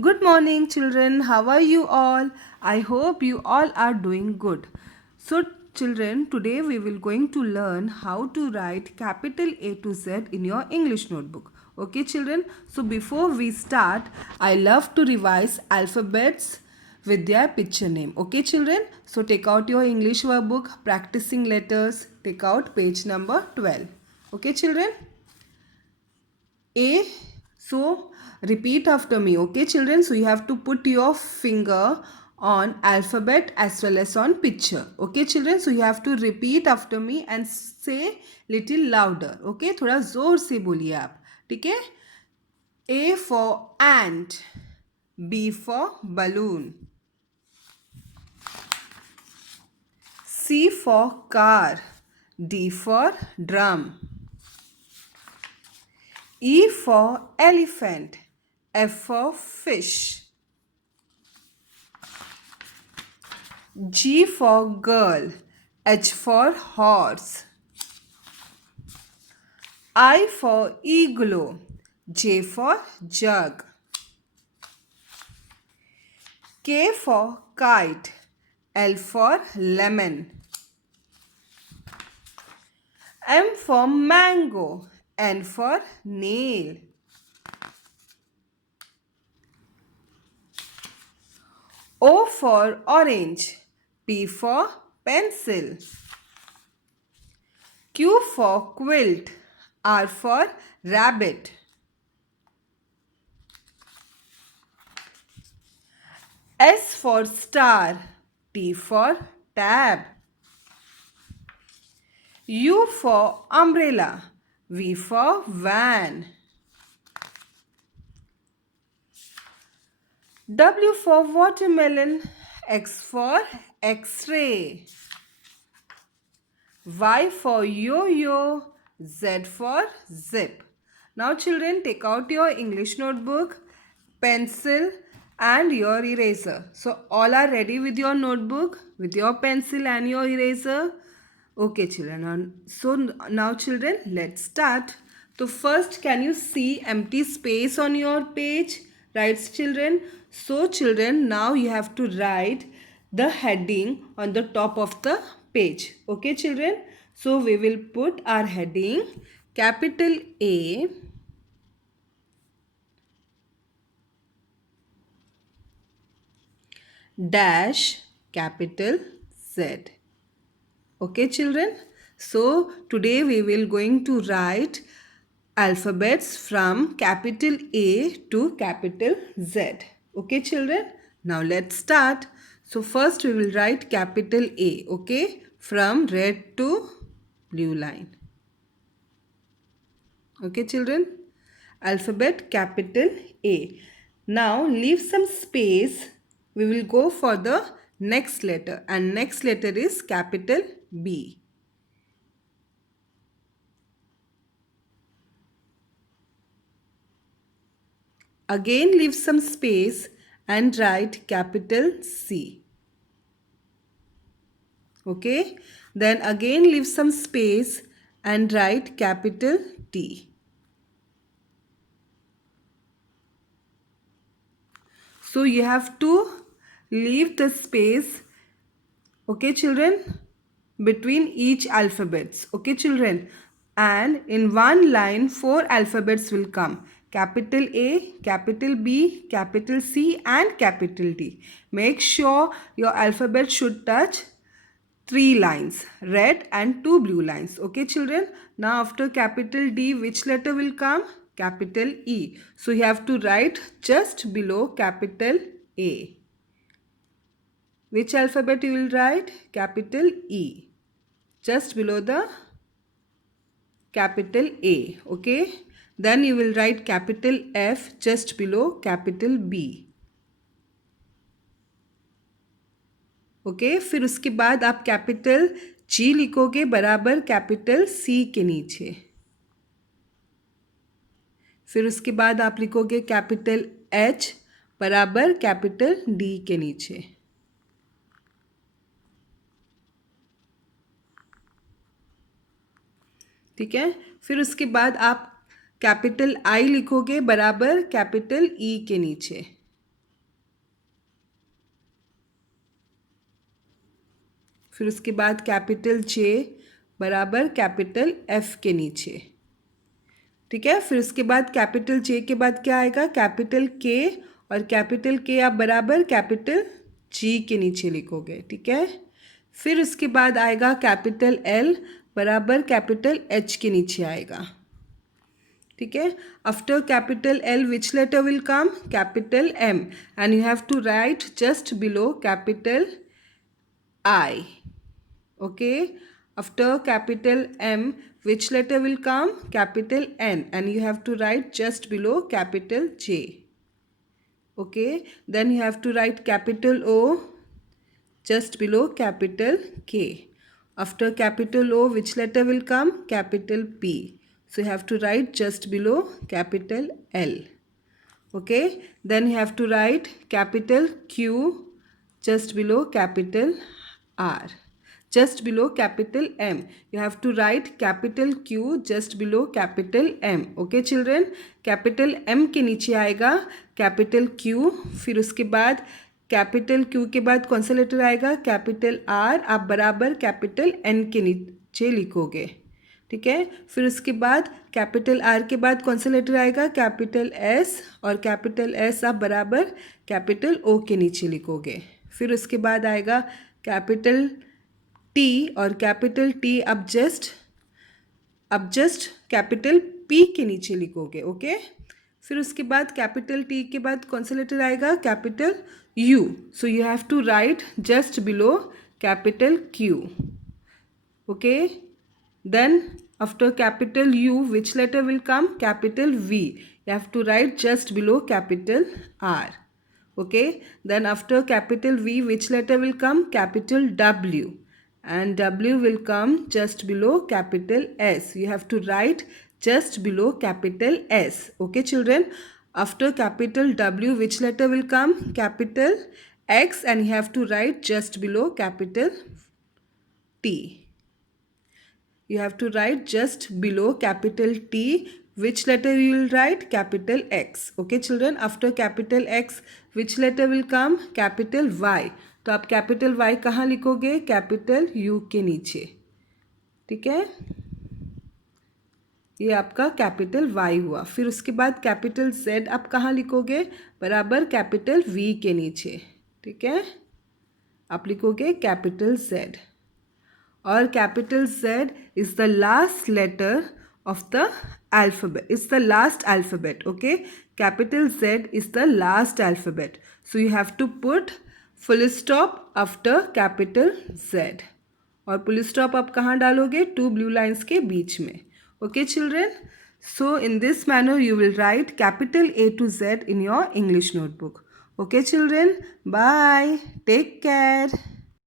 Good morning, children. How are you all? I hope you all are doing good. So, children, today we will going to learn how to write capital A to Z in your English notebook. Okay, children. So, before we start, I love to revise alphabets with their picture name. Okay, children. So, take out your English workbook, practicing letters. Take out page number 12. Okay, children. A. So repeat after me, okay, children? So you have to put your finger on alphabet as well as on picture. Okay, children? So you have to repeat after me and say little louder. Okay, थोड़ा जोर से बोलिए आप. ठीक है? A for ant. B for balloon. C for car. D for drum. E for elephant. F for fish. G for girl. H for horse. I for igloo. J for jug. K for kite. L for lemon. M for mango. N for nail. O for orange. P for pencil. Q for quilt. R for rabbit. S for star. T for tab. U for umbrella. V for van. W for watermelon. X for X-ray. Y for yo-yo. Z for zip. Now children, take out your English notebook, pencil and your eraser. So all are ready with your notebook, with your pencil and your eraser. Okay children, so now children, let's start. So first, can you see empty space on your page? Right children? So children, now you have to write the heading on the top of the page. Okay children? So we will put our heading capital A, dash capital Z. Okay children? So today we will going to write alphabets from capital A to capital Z. Okay children? Now let's start. So first we will write capital A, okay? From red to blue line. Okay children? Alphabet capital A. Now leave some space. We will go for the next letter, and next letter is capital B. Again leave some space and write capital C. Okay. Then again leave some space and write capital T. So you have to leave the space, okay children, between each alphabets. Okay children. And in one line 4 alphabets will come. Capital A, capital B, capital C and capital D. Make sure your alphabet should touch 3 lines, red and 2 blue lines. Okay children. Now after capital D, which letter will come? Capital E. So you have to write just below capital A. Which alphabet you will write? Capital E. Just below the capital A. Okay. Then you will write capital F just below capital B. Okay फिर उसके बाद आप capital G लिखोगे बराबर capital C के नीचे. फिर उसके बाद आप लिखोगे कैपिटल एच बराबर कैपिटल डी के नीचे. ठीक है. फिर उसके बाद आप कैपिटल आई लिखोगे बराबर कैपिटल ई के नीचे. फिर उसके बाद कैपिटल जे बराबर कैपिटल एफ के नीचे, ठीक है। फिर उसके बाद कैपिटल जे के बाद क्या आएगा, कैपिटल के, और कैपिटल के आप बराबर कैपिटल जी के नीचे लिखोगे, ठीक है। फिर उसके बाद आएगा कैपिटल एल बराबर कैपिटल एच के नीचे आएगा, ठीक है। After capital L which letter will come, capital M, and you have to write just below capital I, okay. After capital M, which letter will come? Capital N, and you have to write just below capital J. Okay, then you have to write capital O just below capital K. After capital O, which letter will come? Capital P. So you have to write just below capital L. Okay, then you have to write capital Q just below capital R. Just below capital M, you have to write capital Q just below capital M. Okay children, capital M के नीचे आएगा capital Q, फिर उसके बाद capital Q के बाद कौन सा लेटर आएगा, capital R, आप बराबर capital N के नीचे लिखोगे, ठीक है। फिर उसके बाद कैपिटल आर के बाद कौन सा लेटर आएगा, कैपिटल एस, और कैपिटल एस आप बराबर कैपिटल ओ के नीचे लिखोगे। फिर उसके बाद आएगा कैपिटल टी, और कैपिटल टी अब जस्ट कैपिटल पी के नीचे लिखोगे, ओके। फिर उसके बाद कैपिटल टी के बाद कौन सा लेटर आएगा, capital U, so you have to write just below capital Q, okay. Then after capital U which letter will come, capital V, you have to write just below capital R, okay. Then after capital V, which letter will come, capital W, and W will come just below capital S. You have to write just below capital S, okay children. After capital W, which letter will come, capital X, and you have to write just below capital T. You have to write just below capital T. Which letter you will write, capital X, okay children. After capital X, which letter will come, capital Y. तो आप capital Y कहाँ लिखोगे, capital U के नीचे, ठीक है। ये आपका कैपिटल Y हुआ। फिर उसके बाद कैपिटल Z आप कहाँ लिखोगे, बराबर कैपिटल V के नीचे, ठीक है। आप लिखोगे कैपिटल Z, और capital Z is the last letter of the alphabet. It's the last alphabet, okay. Capital Z is the last alphabet, so you have to put full stop after capital Z. और full stop आप कहाँ डालोगे, 2 blue lines के बीच में, okay children. So in this manner you will write capital A to Z in your English notebook. Okay children, bye, take care.